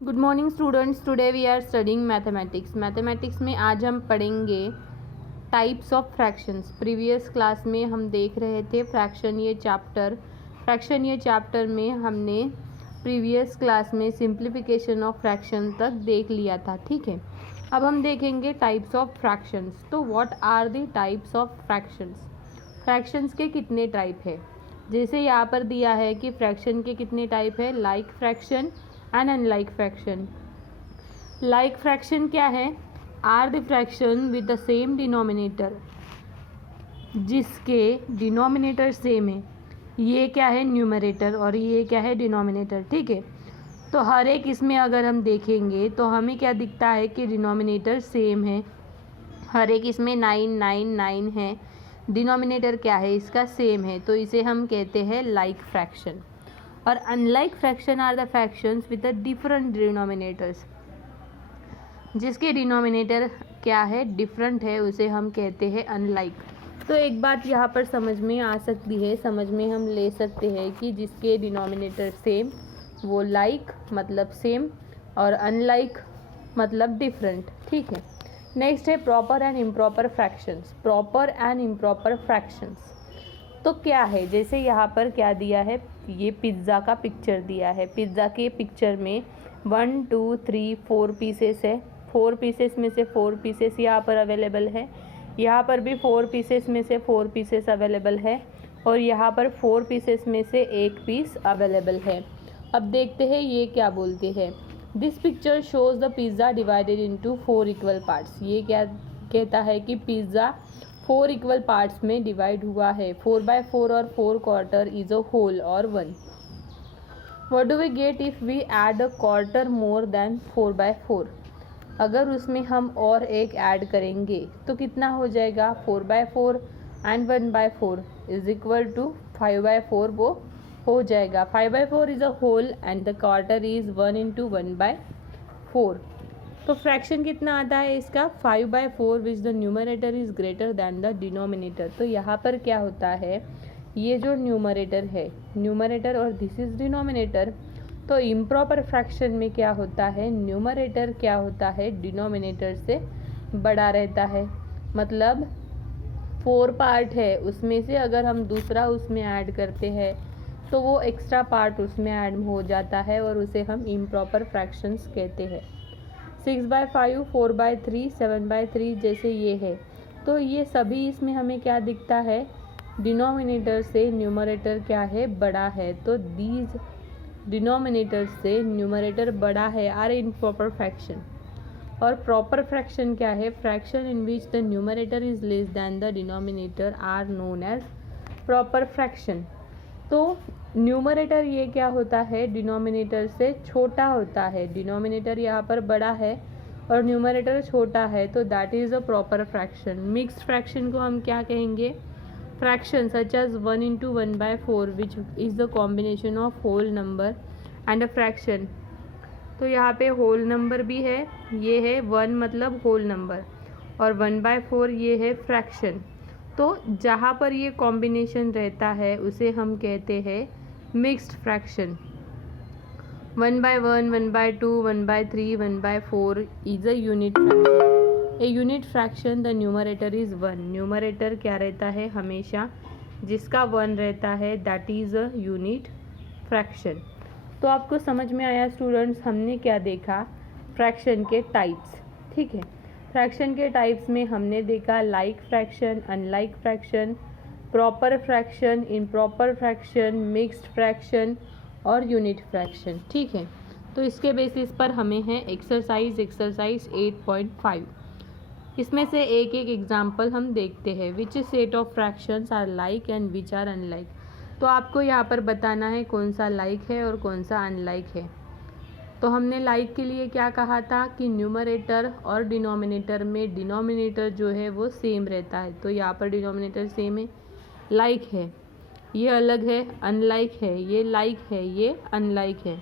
Good morning students, today we are studying mathematics में आज हम पढ़ेंगे types of fractions. Previous class में हम देख रहे थे फ्रैक्शन ये चैप्टर में हमने प्रीवियस क्लास में सिंप्लीफिकेशन ऑफ फ्रैक्शन तक देख लिया था। ठीक है, अब हम देखेंगे टाइप्स ऑफ फ्रैक्शंस। तो what are the types of fractions के कितने टाइप है। जैसे यहाँ पर दिया है कि फ्रैक्शन के कितने टाइप है, like fraction and unlike fraction. Like fraction क्या है, are the fraction with the same denominator, जिसके डिनोमिनेटर सेम है। ये क्या है, न्यूमरेटर, और ये क्या है, डिनोमिनेटर। ठीक है, तो हर एक इसमें अगर हम देखेंगे तो हमें क्या दिखता है कि डिनोमिनेटर सेम है। हर एक इसमें 9 9 9 है, डिनोमिनेटर क्या है इसका, सेम है, तो इसे हम कहते हैं लाइक फ्रैक्शन। और unlike fraction are the fractions with the different denominators, जिसके डिनोमिनेटर क्या है, डिफरेंट है, उसे हम कहते हैं अनलाइक। तो एक बात यहाँ पर समझ में आ सकती है, समझ में हम ले सकते हैं कि जिसके डिनोमिनेटर सेम वो लाइक मतलब सेम, और अनलाइक मतलब डिफरेंट। ठीक है, नेक्स्ट है proper and improper fractions. Proper and improper fractions तो क्या है, जैसे यहाँ पर क्या दिया है, ये पिज़्ज़ा का पिक्चर दिया है। पिज़्ज़ा के पिक्चर में 1 2 3 4 पीसेस है। 4 पीसेस में से 4 पीसेस यहाँ पर अवेलेबल है। यहाँ पर भी 4 पीसेस में से 4 पीसेस अवेलेबल है, और यहाँ पर 4 पीसेस में से 1 पीस अवेलेबल है। अब देखते हैं ये क्या बोलते हैं। This picture shows the pizza divided into 4 equal parts. ये क्या कहता है कि पिज़्ज़ा 4 इक्वल पार्ट्स में डिवाइड हुआ है। 4/4 और 4 क्वार्टर इज अ होल और 1। What do we get if we add a quarter more than 4/4। अगर उसमें हम और एक ऐड करेंगे तो कितना हो जाएगा, 4/4 एंड 1/4 इज इक्वल टू 5/4 वो हो जाएगा। 5/4 is a whole and the quarter is 1 into 1/4। तो फ्रैक्शन कितना आता है इसका, 5/4 which the numerator is greater than the denominator. तो यहाँ पर क्या होता है, ये जो न्यूमरेटर है, न्यूमरेटर और दिस इज डिनोमिनेटर। तो इम्प्रॉपर फ्रैक्शन में क्या होता है, न्यूमरेटर क्या होता है, डिनोमिनेटर से बड़ा रहता है। मतलब 4 पार्ट है, उसमें से अगर हम दूसरा उसमें ऐड करते हैं तो वो एक्स्ट्रा पार्ट उसमें ऐड हो जाता है, और उसे हम इम्प्रॉपर फ्रैक्शंस कहते हैं। 6/5 4/3 7/3 जैसे ये है, तो ये सभी इसमें हमें क्या दिखता है, डिनोमिनेटर से न्यूमरेटर क्या है, बड़ा है। तो दीज डिनोमिनेटर से न्यूमरेटर बड़ा है आर इम्प्रॉपर फ्रैक्शन। और प्रॉपर फ्रैक्शन क्या है, fraction in which the numerator is less than the denominator are known as proper fraction. तो न्यूमरेटर ये क्या होता है, डिनोमिनेटर से छोटा होता है। डिनोमिनेटर यहाँ पर बड़ा है और न्यूमरेटर छोटा है, तो that is a proper fraction. Mixed fraction को हम क्या कहेंगे, fraction such as 1 into 1/4 which is the combination of whole number and a fraction. तो यहाँ पे होल नंबर भी है, ये है 1 मतलब होल नंबर, और 1/4 ये है फ्रैक्शन। तो जहाँ पर ये कॉम्बिनेशन रहता है उसे हम कहते हैं mixed fraction. 1/1 1/2 1/3 1/4 is a unit fraction. A unit fraction the numerator is 1। Numerator क्या रहता है, हमेशा जिसका 1 रहता है, that is a unit fraction. तो आपको समझ में आया स्टूडेंट्स, हमने क्या देखा, फ्रैक्शन के टाइप्स। ठीक है, फ्रैक्शन के टाइप्स में हमने देखा like fraction, unlike fraction, proper fraction, improper fraction, mixed fraction और यूनिट फ्रैक्शन। ठीक है, तो इसके बेसिस पर हमें है एक्सरसाइज 8.5। इसमें से एक एक एग्जाम्पल हम देखते हैं। Which set of fractions are like and which are unlike. तो आपको यहाँ पर बताना है कौन सा लाइक है और कौन सा अनलाइक है। तो हमने लाइक के लिए क्या कहा था कि न्यूमरेटर और डिनोमिनेटर में डिनोमिनेटर जो है वो सेम रहता है। तो यहाँ पर डिनोमिनेटर सेम है, लाइक है, ये अलग है, अनलाइक है, ये लाइक है, ये अनलाइक है।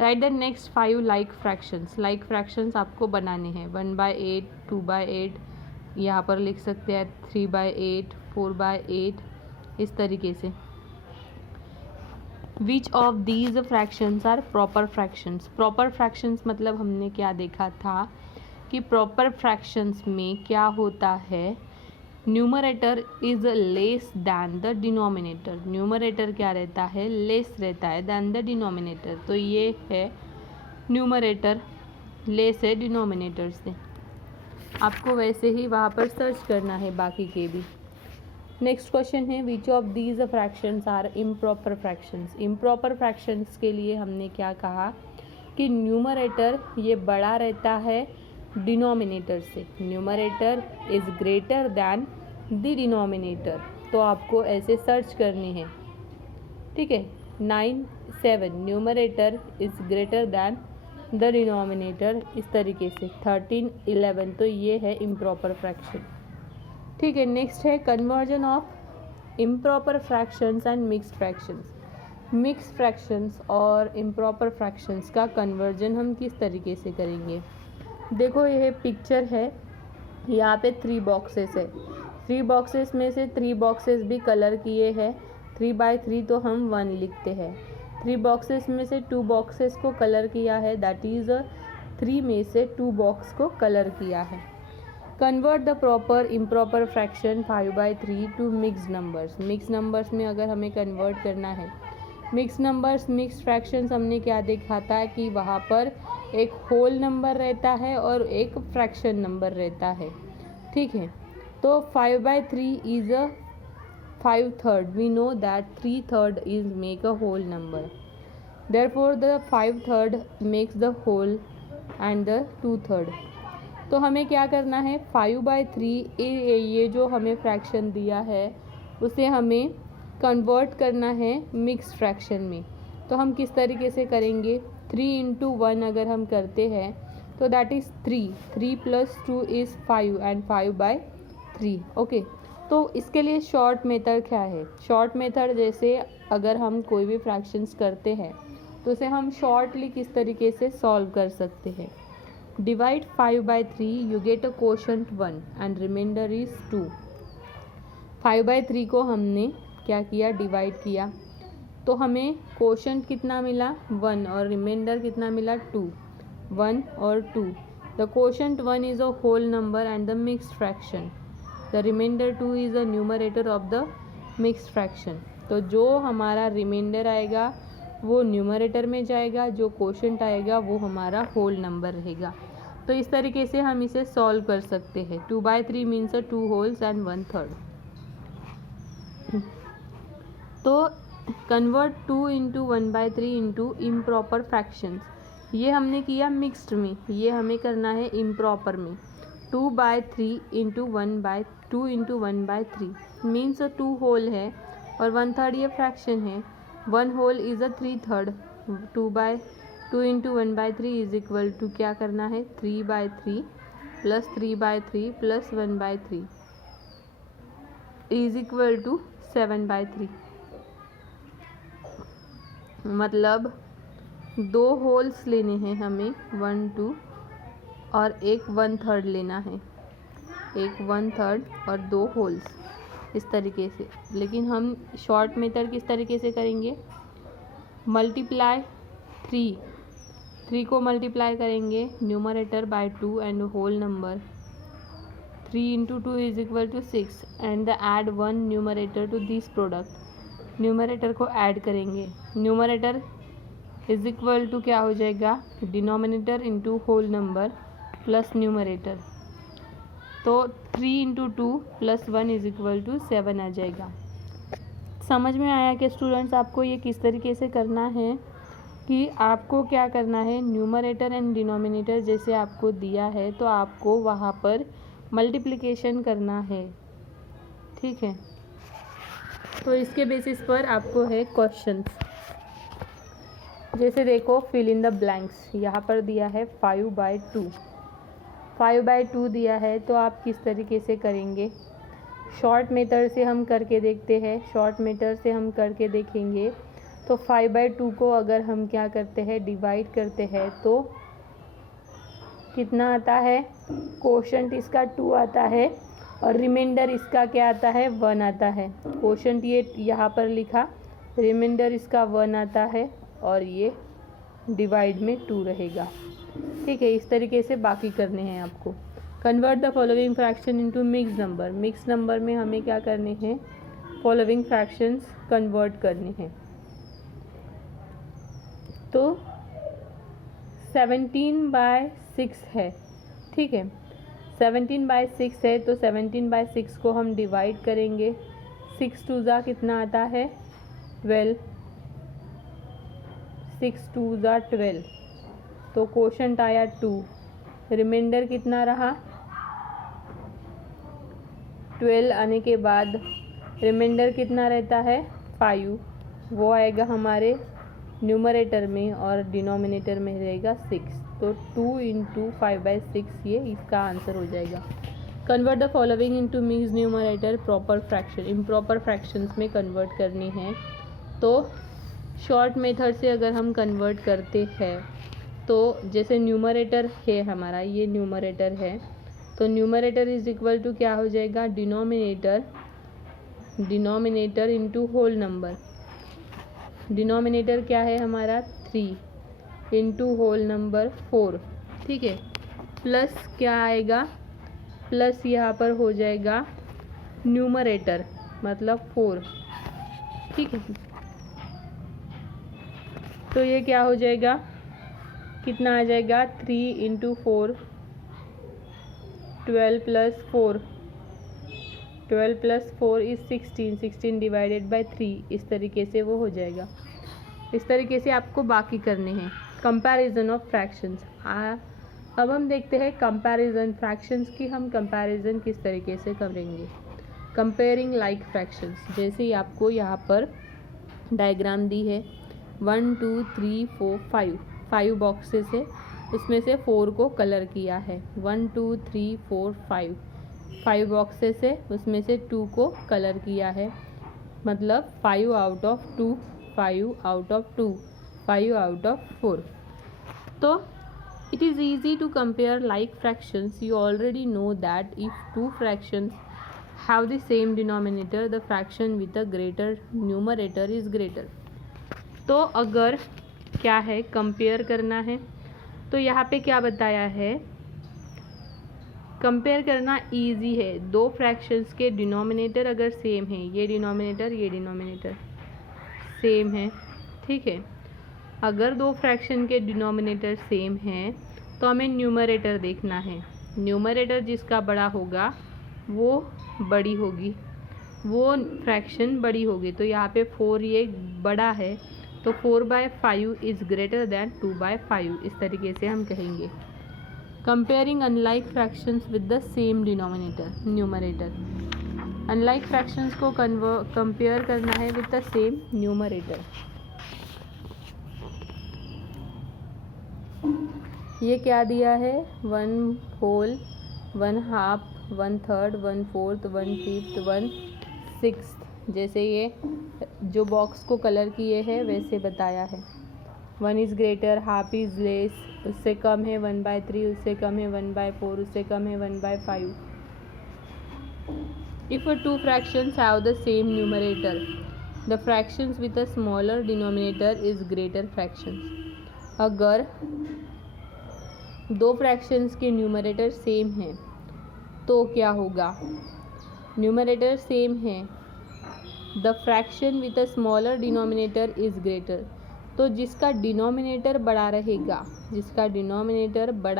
Right the next 5 like fractions. Like fractions आपको बनाने हैं। 1/8 2/8 यहाँ पर लिख सकते हैं, 3/8 4/8 इस तरीके से। Which of these fractions are proper fractions. Proper fractions मतलब हमने क्या देखा था कि प्रॉपर फ्रैक्शंस में क्या होता है, numerator is less than the denominator. Numerator क्या रहता है, लेस रहता है दैन द डिनोमिनेटर। तो ये है न्यूमरेटर लेस है डिनोमिनेटर से। आपको वैसे ही वहाँ पर सर्च करना है बाकी के भी। नेक्स्ट क्वेश्चन है which of these fractions are improper fractions. Improper fractions के लिए हमने क्या कहा कि न्यूमरेटर ये बड़ा रहता है डिनोमिनेटर से। Numerator is greater than the denominator. तो आपको ऐसे सर्च करनी है, ठीक है। 9 7 numerator is greater than the denominator, इस तरीके से 13 11। तो ये है इम्प्रॉपर फ्रैक्शन, ठीक है। नेक्स्ट है conversion of improper fractions and mixed fractions. Mixed fractions और इम्प्रॉपर फ्रैक्शंस का कन्वर्जन हम किस तरीके से करेंगे। देखो यह पिक्चर है, यहाँ पे 3 बॉक्सेस है। 3 बॉक्सेस में से 3 बॉक्सेस भी कलर किए हैं। 3/3 तो हम 1 लिखते हैं। 3 बॉक्सेस में से 2 बॉक्सेस को कलर किया है, दैट इज़ 3 में से 2 बॉक्स को कलर किया है। Convert the proper improper fraction 5/3 to mix numbers. Mix numbers में अगर हमें कन्वर्ट करना है, मिक्स नंबर्स मिक्स फ्रैक्शंस हमने क्या देखा था कि वहाँ पर एक होल नंबर रहता है और एक फ्रैक्शन नंबर रहता है, ठीक है। तो 5/3 is a 5/3। We know that 3/3 is make a whole number, therefore the 5/3 makes the whole and the 2/3। तो हमें क्या करना है, 5/3 ये जो हमें फ्रैक्शन दिया है उसे हमें कन्वर्ट करना है मिक्स फ्रैक्शन में। तो हम किस तरीके से करेंगे, 3 × 1 अगर हम करते हैं तो that is 3 + 2 is 5 and 5/3, okay. तो इसके लिए शॉर्ट मेथड क्या है, शॉर्ट मेथड जैसे अगर हम कोई भी फ्रैक्शंस करते हैं तो उसे हम शॉर्टली किस तरीके से सॉल्व कर सकते हैं। Divide 5/3, you get a quotient 1 and remainder is 2। 5/3 को हमने क्या किया, डिवाइड किया, तो हमें क्वोशंट कितना मिला 1 और रिमाइंडर कितना मिला 2, 1 और 2। The quotient 1 is a whole number and the mixed fraction, the remainder 2 is a numerator of the mixed fraction. तो जो हमारा रिमाइंडर आएगा वो न्यूमरेटर में जाएगा, जो क्वोशंट आएगा वो हमारा होल नंबर रहेगा। तो इस तरीके से हम इसे सॉल्व कर सकते हैं। 2/3 मीन्स 2 होल्स एंड 1/3। तो कन्वर्ट 2 × 1/3 इंटू इम्प्रॉपर फ्रैक्शंस। ये हमने किया मिक्स्ड में, ये हमें करना है इम्प्रॉपर में। 2/3 × 2 × 1/3 मीन्स 2 होल है और 1/3 ये फ्रैक्शन है। 1 whole is 3/3। 2 × 1/3 is equal to क्या करना है, 3/3 + 3/3 + 1/3 इज इक्वल टू 7/3। मतलब 2 होल्स लेने हैं हमें, 1 2 और एक 1/3 लेना है, एक 1/3 और 2 होल्स, इस तरीके से। लेकिन हम शॉर्ट मेथड किस तरीके से करेंगे, मल्टीप्लाई 3 को मल्टीप्लाई करेंगे numerator by 2 and whole number. 3 × 2 is equal to 6 and the add 1 numerator to this product. Numerator को ऐड करेंगे, न्यूमरेटर इज इक्वल टू क्या हो जाएगा, denominator into whole number plus numerator. तो 3 × 2 + 1 इज इक्वल टू 7 आ जाएगा। समझ में आया कि स्टूडेंट्स आपको ये किस तरीके से करना है, कि आपको क्या करना है, न्यूमरेटर एंड डिनोमिनेटर जैसे आपको दिया है तो आपको वहाँ पर मल्टीप्लिकेशन करना है, ठीक है। तो इसके बेसिस पर आपको है क्वेश्चंस, जैसे देखो फिल इन द ब्लैंक्स। यहाँ पर दिया है 5/2, 5/2 दिया है तो आप किस तरीके से करेंगे, शॉर्ट मेथड से हम करके देखते हैं। शॉर्ट मेथड से हम करके देखेंगे तो 5/2 को अगर हम क्या करते हैं, डिवाइड करते हैं तो कितना आता है, क्वोशंट इसका 2 आता है और रिमाइंडर इसका क्या आता है, 1 आता है। क्वोशंट ये यहाँ पर लिखा, रिमाइंडर इसका 1 आता है और ये डिवाइड में 2 रहेगा। ठीक है, इस तरीके से बाकी करने हैं आपको। Convert the following fraction into mix number. Mix number में हमें क्या करने हैं, फॉलोइंग फ्रैक्शंस कन्वर्ट करने हैं। तो 17/6 है, ठीक है, 17/6 है, तो 17/6 को हम डिवाइड करेंगे। 6 2 ज़ा कितना आता है 12, 6 2 ज़ा 12, तो कोशंट आया 2, रिमाइंडर कितना रहा 12 आने के बाद रिमाइंडर कितना रहता है 5, वो आएगा हमारे न्यूमरेटर में और डिनोमिनेटर में रहेगा 6, तो 2 × 5/6 ये इसका आंसर हो जाएगा। Convert the following into mix numerator proper fraction. Improper fractions में कन्वर्ट करनी है। तो शॉर्ट मेथड से अगर हम कन्वर्ट करते हैं तो जैसे न्यूमरेटर है हमारा, ये न्यूमरेटर है, तो न्यूमरेटर इज इक्वल टू क्या हो जाएगा denominator into whole number. Denominator क्या है हमारा 3 इंटू होल नंबर 4, ठीक है, प्लस क्या आएगा, प्लस यहाँ पर हो जाएगा न्यूमरेटर मतलब 4, ठीक है, तो ये क्या हो जाएगा, कितना आ जाएगा 3 × 4 12 + 4, 12 + 4 इज 16, 16 डिवाइडेड बाय 3, इस तरीके से वो हो जाएगा। इस तरीके से आपको बाकी करने हैं। Comparison of fractions. अब हम देखते हैं कंपैरिजन फ्रैक्शंस की, हम कंपैरिजन किस तरीके से करेंगे। कंपेयरिंग लाइक फ्रैक्शंस, जैसे ही आपको यहाँ पर डायग्राम दी है 1 2 3 4 5 बॉक्सेस है, उसमें से 4 को कलर किया है। 1 2 3 4 5 बॉक्सेस है, उसमें से 2 को कलर किया है, मतलब 5 out of 2, 5 out of 2, 5 out of 4। तो it is easy to compare like fractions. You already know that if two fractions have the same denominator, the fraction with a greater numerator is greater. तो अगर क्या है compare करना है, तो यहाँ पे क्या बताया है, कंपेयर करना इजी है। दो फ्रैक्शंस के डिनोमिनेटर अगर सेम है, ये डिनोमिनेटर सेम है, ठीक है, अगर दो फ्रैक्शन के डिनोमिनेटर सेम हैं तो हमें न्यूमरेटर देखना है। न्यूमरेटर जिसका बड़ा होगा वो बड़ी होगी, वो फ्रैक्शन बड़ी होगी। तो यहाँ पे 4 ये बड़ा है, तो 4/5 इज़ ग्रेटर दैन 2/5, इस तरीके से हम कहेंगे। Comparing unlike fractions with the same numerator. Unlike fractions को कंपेयर करना है विद द सेम न्यूमरेटर। ये क्या दिया है 1 होल, 1 हाफ, 1/3, 1/4, 1/5, 1/6, जैसे ये जो बॉक्स को कलर किए हैं वैसे बताया है। 1 is greater, half is less, उससे कम है 1/3, उससे कम है 1/4, उससे कम है 1/5। If two fractions have the same numerator, the fractions with a smaller denominator is greater fractions. अगर दो फ्रैक्शंस के न्यूमरेटर सेम हैं तो क्या होगा, न्यूमरेटर सेम है, the fraction with a smaller denominator is greater, तो जिसका डिनोमिनेटर बड़ा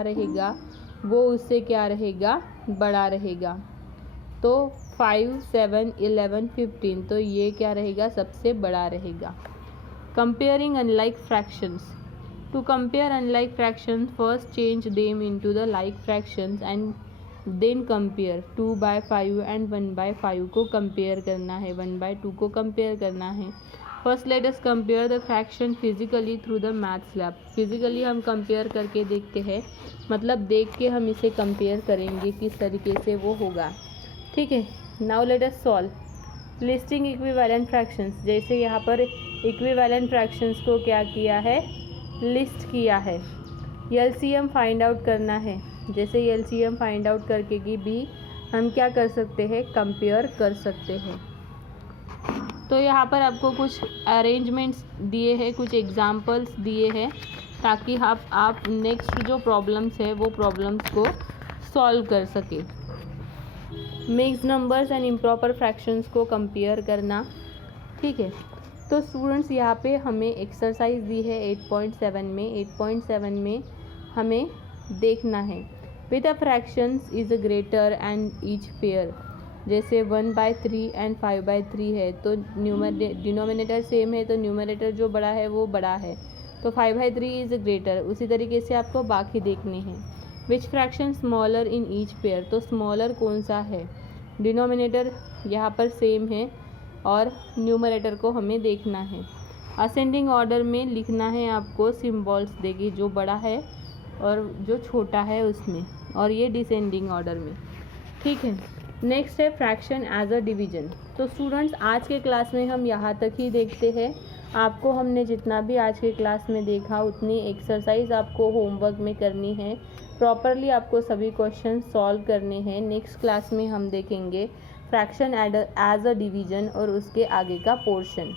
रहेगा वो उससे क्या रहेगा, बड़ा रहेगा। तो 5 7 11 15, तो ये क्या रहेगा, सबसे बड़ा रहेगा। Comparing unlike fractions. To compare unlike fractions, first change them into the like fractions and then compare 2/5 and 1/5 को compare करना है, 1/2 को compare करना है। First let us compare the fraction physically through the maths lab. Physically हम compare करके देखते हैं, मतलब देख के हम इसे compare करेंगे किस तरीके से वो होगा, ठीक है। Now let us solve listing equivalent fractions। जैसे यहाँ पर equivalent fractions को क्या किया है, लिस्ट किया है। एलसीएम फाइंड आउट करना है, जैसे एलसीएम फाइंड आउट करके भी हम क्या कर सकते हैं, कंपेयर कर सकते हैं। तो यहाँ पर आपको कुछ अरेंजमेंट्स दिए हैं, कुछ एग्जांपल्स दिए हैं, ताकि आप नेक्स्ट जो प्रॉब्लम्स है वो प्रॉब्लम्स को सॉल्व कर सके। Mixed numbers and improper fractions को कंपेयर करना, ठीक है। तो स्टूडेंट्स यहाँ पे हमें एक्सरसाइज दी है 8.7 में। 8.7 में हमें देखना है with a fractions is a greater and each pair, जैसे 1/3 एंड 5/3 है तो डिनोमिनेटर सेम है तो न्यूमरेटर जो बड़ा है वो बड़ा है, तो 5/3 इज़ ग्रेटर। उसी तरीके से आपको बाकी देखने हैं। विच fraction smaller in each pair, तो स्मॉलर कौन सा है। डिनोमिनेटर यहाँ पर सेम है और न्यूमरेटर को हमें देखना है। असेंडिंग ऑर्डर में लिखना है आपको सिम्बॉल्स देगी, जो बड़ा है और जो छोटा है उसमें, और ये डिसेंडिंग ऑर्डर में, ठीक है। नेक्स्ट है फ्रैक्शन एज अ डिवीजन। तो स्टूडेंट्स आज के क्लास में हम यहाँ तक ही देखते हैं। आपको हमने जितना भी आज के क्लास में देखा उतनी एक्सरसाइज आपको होमवर्क में करनी है। प्रॉपरली आपको सभी क्वेश्चन सॉल्व करने हैं। नेक्स्ट क्लास में हम देखेंगे फ्रैक्शन एज अ डिवीजन और उसके आगे का पोर्शन।